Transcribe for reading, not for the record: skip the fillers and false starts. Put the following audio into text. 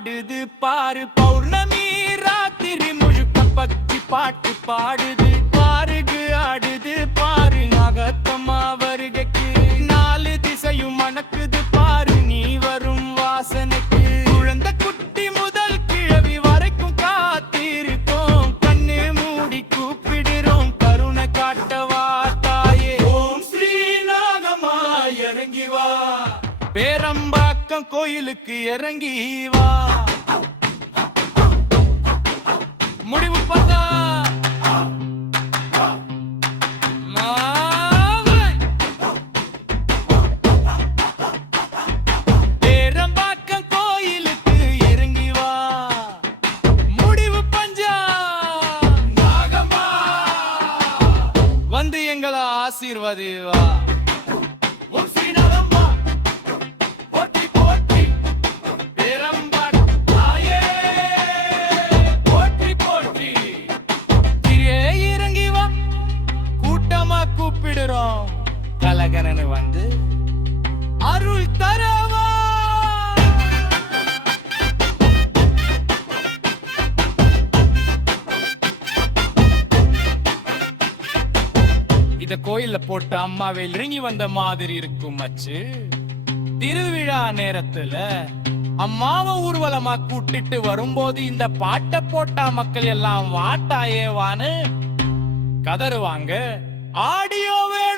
ஆடுது பாரு பௌர்ணமி ராத்திரி முழுக்க பக்தி பாட்டு பாடுது பாருகு ஆடுது பாரு நாகத்தம்மா வருகைக்கு நாலு திசையும் மணக்குது பாரு நீ வரும் வாசனைக்கு குழந்தை குட்டி முதல் கிழவி வரைக்கும் காத்திருக்கோம் கண்ணு மூடி கூப்பிடுறோம் கருணை காட்டவா தாயே ஓம் ஸ்ரீ நாகம்மா இறங்கி வா பேரம்பாக்கம் கோயிலுக்கு இறங்கி வா முடிவு பார்த்தா பேரம்பாக்கம் கோயிலுக்கு இறங்கி வா முடிவு பஞ்சா நாகம்மா வந்து எங்களை ஆசீர்வதி வா கூப்பிடுறோம் கலகரனு வந்து அருள் தரவா இத கோயில்ல போட்ட அம்மாவை இறங்கி வந்த மாதிரி இருக்கும் அச்சு திருவிழா நேரத்துல அம்மாவை ஊர்வலமா கூட்டிட்டு வரும்போது இந்த பாட்டை போட்டா மக்கள் எல்லாம் வாட்டாயேவான்னு கதறுவாங்க ஆடியோ வேணும்